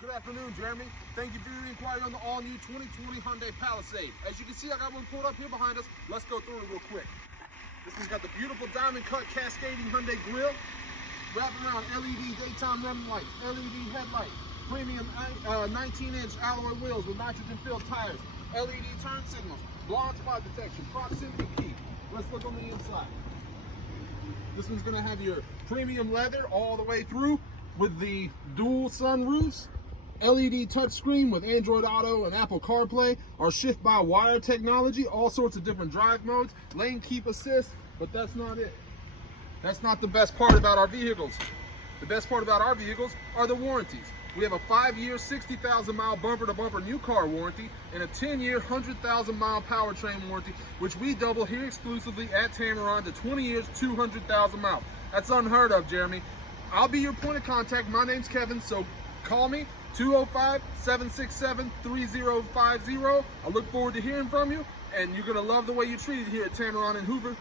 Good afternoon, Jeremy. Thank you for your inquiry on the all-new 2020 Hyundai Palisade. As you can see, I got one pulled up here behind us. Let's go through it real quick. This one's got the beautiful diamond-cut cascading Hyundai grille, wrapping around LED daytime running lights, LED headlights, premium 19-inch alloy wheels with nitrogen-filled tires, LED turn signals, blind spot detection, proximity key. Let's look on the inside. This one's going to have your premium leather all the way through with the dual sunroofs, LED touchscreen with Android Auto and Apple CarPlay, our shift-by-wire technology, all sorts of different drive modes, lane keep assist, but that's not it. That's not the best part about our vehicles. The best part about our vehicles are the warranties. We have a 5-year, 60,000-mile bumper-to-bumper new car warranty and a 10-year, 100,000-mile powertrain warranty, which we double here exclusively at Tameron to 20 years, 200,000 miles. That's unheard of, Jeremy. I'll be your point of contact. My name's Kevin, so call me, 205-767-3050. I look forward to hearing from you, and you're going to love the way you're treated here at Tameron and Hoover.